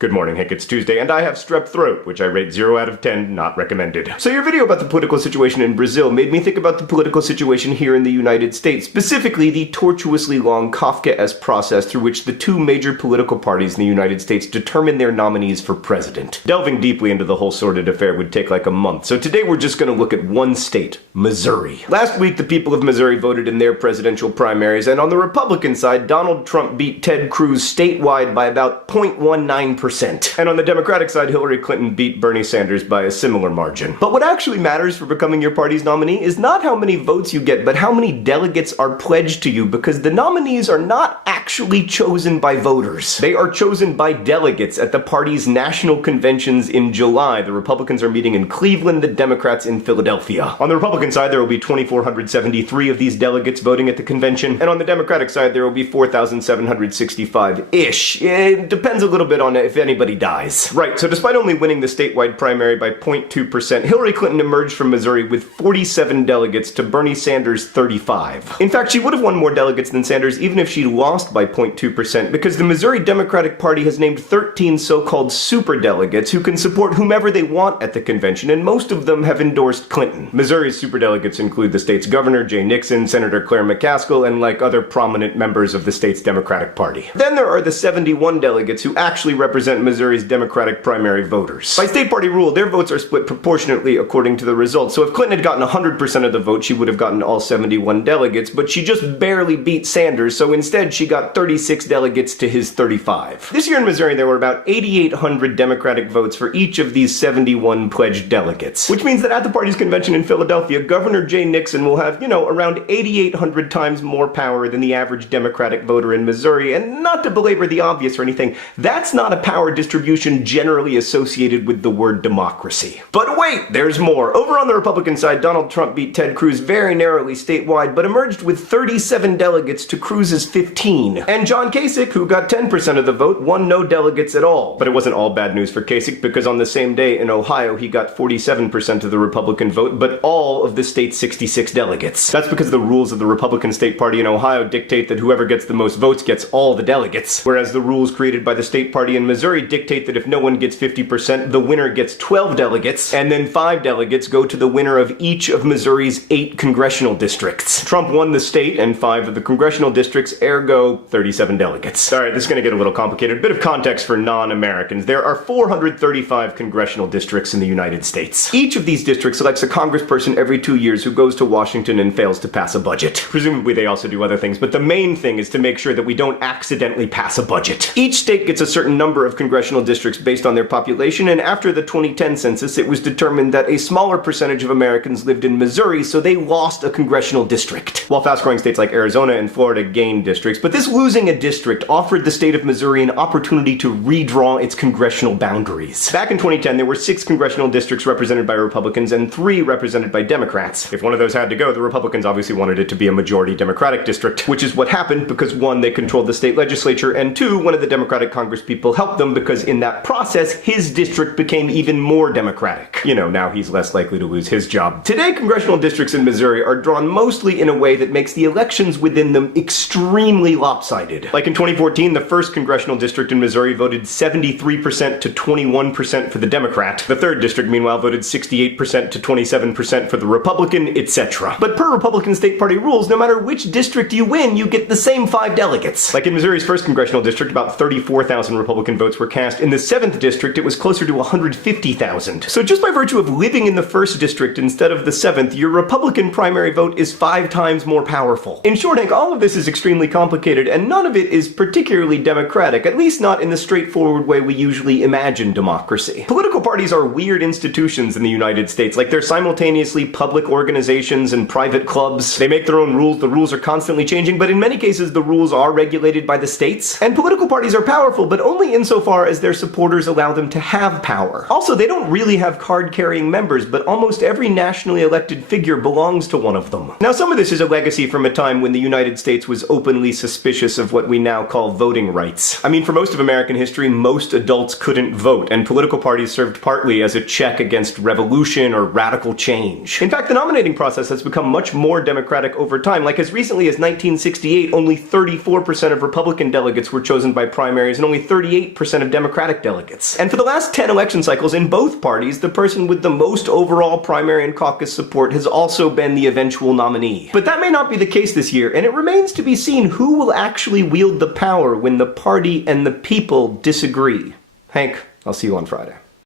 Good morning, Hank. It's Tuesday, and I have strep throat, which I rate 0 out of 10, not recommended. So your video about the political situation in Brazil made me think about the political situation here in the United States, specifically the tortuously long Kafkaesque process through which the two major political parties in the United States determine their nominees for president. Delving deeply into the whole sordid affair would take like a month, so today we're just going to look at one state, Missouri. Last week, the people of Missouri voted in their presidential primaries, and on the Republican side, Donald Trump beat Ted Cruz statewide by about 0.19%. And on the Democratic side, Hillary Clinton beat Bernie Sanders by a similar margin. But what actually matters for becoming your party's nominee is not how many votes you get, but how many delegates are pledged to you, because the nominees are not actually chosen by voters. They are chosen by delegates at the party's national conventions in July. The Republicans are meeting in Cleveland, the Democrats in Philadelphia. On the Republican side, there will be 2,473 of these delegates voting at the convention, and on the Democratic side, there will be 4,765-ish. It depends a little bit on if anybody dies. Right, so despite only winning the statewide primary by 0.2%, Hillary Clinton emerged from Missouri with 47 delegates to Bernie Sanders' 35. In fact, she would have won more delegates than Sanders even if she lost by 0.2%, because the Missouri Democratic Party has named 13 so-called superdelegates who can support whomever they want at the convention, and most of them have endorsed Clinton. Missouri's superdelegates include the state's governor, Jay Nixon, Senator Claire McCaskill, and like other prominent members of the state's Democratic Party. Then there are the 71 delegates who actually represent Missouri's Democratic primary voters. By state party rule, their votes are split proportionately according to the results, so if Clinton had gotten 100% of the vote, she would have gotten all 71 delegates, but she just barely beat Sanders, so instead she got 36 delegates to his 35. This year in Missouri, there were about 8,800 Democratic votes for each of these 71 pledged delegates, which means that at the party's convention in Philadelphia, Governor Jay Nixon will have, around 8,800 times more power than the average Democratic voter in Missouri, and not to belabor the obvious or anything, that's not a power distribution generally associated with the word democracy. But wait, there's more. Over on the Republican side, Donald Trump beat Ted Cruz very narrowly statewide, but emerged with 37 delegates to Cruz's 15. And John Kasich, who got 10% of the vote, won no delegates at all. But it wasn't all bad news for Kasich, because on the same day in Ohio, he got 47% of the Republican vote, but all of the state's 66 delegates. That's because the rules of the Republican state party in Ohio dictate that whoever gets the most votes gets all the delegates, whereas the rules created by the state party in Missouri dictate that if no one gets 50%, the winner gets 12 delegates, and then 5 delegates go to the winner of each of Missouri's 8 congressional districts. Trump won the state and 5 of the congressional districts, ergo 37 delegates. Alright, this is going to get a little complicated. A bit of context for non-Americans. There are 435 congressional districts in the United States. Each of these districts elects a congressperson every 2 years who goes to Washington and fails to pass a budget. Presumably they also do other things, but the main thing is to make sure that we don't accidentally pass a budget. Each state gets a certain number of congressional districts based on their population, and after the 2010 census, it was determined that a smaller percentage of Americans lived in Missouri, so they lost a congressional district, while fast-growing states like Arizona and Florida gained districts. But this losing a district offered the state of Missouri an opportunity to redraw its congressional boundaries. Back in 2010, there were 6 congressional districts represented by Republicans and 3 represented by Democrats. If one of those had to go, the Republicans obviously wanted it to be a majority Democratic district, which is what happened because 1, they controlled the state legislature, and 2, one of the Democratic congresspeople helped them because in that process, his district became even more Democratic. Now he's less likely to lose his job. Today, congressional districts in Missouri are drawn mostly in a way that makes the elections within them extremely lopsided. Like in 2014, the 1st congressional district in Missouri voted 73% to 21% for the Democrat. The 3rd district, meanwhile, voted 68% to 27% for the Republican, etc. But per Republican state party rules, no matter which district you win, you get the same 5 delegates. Like in Missouri's 1st congressional district, about 34,000 Republican votes were cast. In the 7th district, it was closer to 150,000. So just by virtue of living in the 1st district instead of the 7th, your Republican primary vote is 5 times more powerful. In short, Hank, all of this is extremely complicated, and none of it is particularly democratic, at least not in the straightforward way we usually imagine democracy. Political parties are weird institutions in the United States, like they're simultaneously public organizations and private clubs. They make their own rules, the rules are constantly changing, but in many cases the rules are regulated by the states. And political parties are powerful, but only insofar as their supporters allow them to have power. Also, they don't really have card-carrying members, but almost every nationally elected figure belongs to one of them. Now, some of this is a legacy from a time when the United States was openly suspicious of what we now call voting rights. I mean, for most of American history, most adults couldn't vote, and political parties served partly as a check against revolution or radical change. In fact, the nominating process has become much more democratic over time. Like as recently as 1968, only 34% of Republican delegates were chosen by primaries, and only 38% 100% of Democratic delegates. And for the last 10 election cycles in both parties, the person with the most overall primary and caucus support has also been the eventual nominee. But that may not be the case this year, and it remains to be seen who will actually wield the power when the party and the people disagree. Hank, I'll see you on Friday.